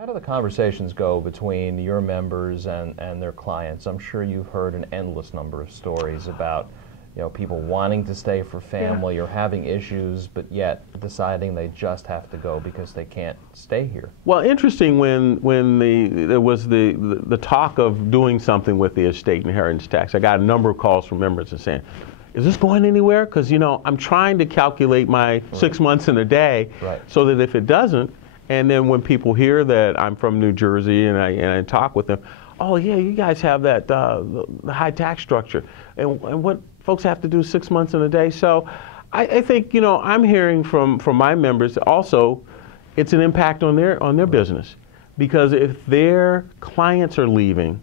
How do the conversations go between your members and their clients? I'm sure you've heard an endless number of stories about people wanting to stay for family or having issues, but yet deciding they just have to go because they can't stay here. Well, interesting when there was the talk of doing something with the estate inheritance tax. I got a number of calls from members and saying, is this going anywhere? Because I'm trying to calculate my 6 months in a day so that if it doesn't, and then when people hear that I'm from New Jersey and I talk with them, oh yeah, you guys have that the high tax structure, and what folks have to do 6 months in a day. So I think I'm hearing from my members also, it's an impact on their business, because if their clients are leaving,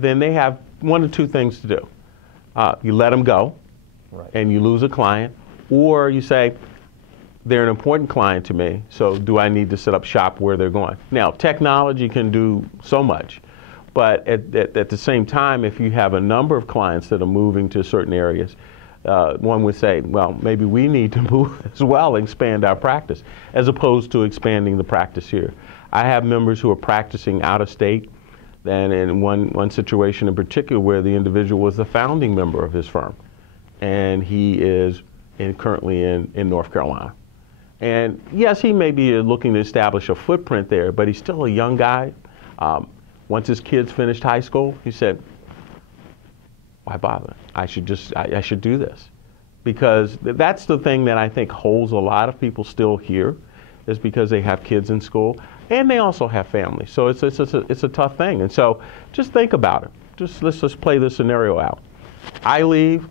then they have one of two things to do. You let them go, and you lose a client, or you say, they're an important client to me, so do I need to set up shop where they're going? Now, technology can do so much, but at the same time, if you have a number of clients that are moving to certain areas, one would say, well, maybe we need to move as well, expand our practice, as opposed to expanding the practice here. I have members who are practicing out of state, and in one situation in particular where the individual was the founding member of his firm, and he is currently in North Carolina. And yes, he may be looking to establish a footprint there, but he's still a young guy. Once his kids finished high school, he said, why bother? I should do this. Because that's the thing that I think holds a lot of people still here, is because they have kids in school and they also have families. So it's a tough thing. And so just think about it. Let's just play this scenario out. I leave,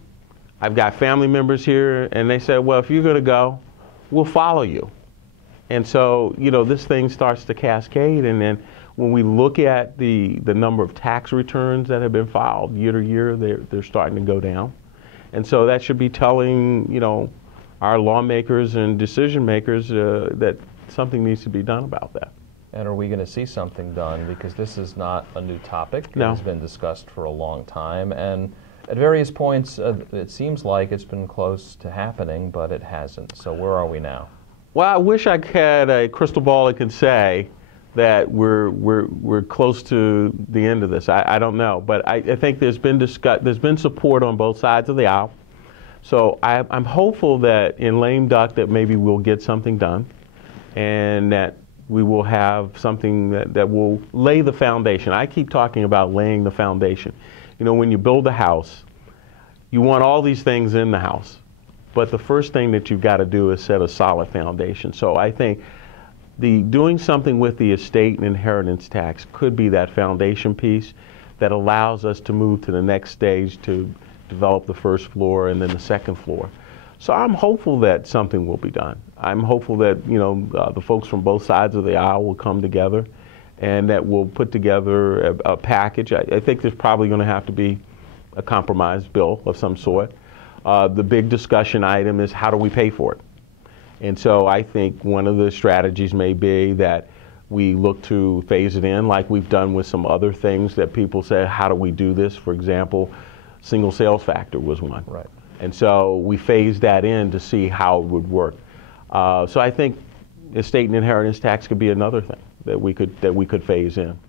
I've got family members here, and they say, well, if you're going to go, we'll follow you. And so, this thing starts to cascade, and then when we look at the number of tax returns that have been filed year to year, they're starting to go down. And so that should be telling, our lawmakers and decision makers that something needs to be done about that. And are we going to see something done? Because this is not a new topic. No. It has been discussed for a long time, and at various points, it seems like it's been close to happening, but it hasn't. So where are we now? Well, I wish I had a crystal ball that can say that we're close to the end of this. I don't know, but I think there's been support on both sides of the aisle. So I'm hopeful that in lame duck that maybe we'll get something done, and that we will have something that will lay the foundation. I keep talking about laying the foundation. When you build a house, you want all these things in the house, but the first thing that you've got to do is set a solid foundation. So I think doing something with the estate and inheritance tax could be that foundation piece that allows us to move to the next stage to develop the first floor and then the second floor. So I'm hopeful that something will be done. I'm hopeful that the folks from both sides of the aisle will come together, and that we'll put together a package. I think there's probably going to have to be a compromise bill of some sort. The big discussion item is, how do we pay for it? And so I think one of the strategies may be that we look to phase it in, like we've done with some other things that people say, how do we do this? For example, single sales factor was one. Right. And so we phased that in to see how it would work. So I think estate and inheritance tax could be another thing that we could phase in.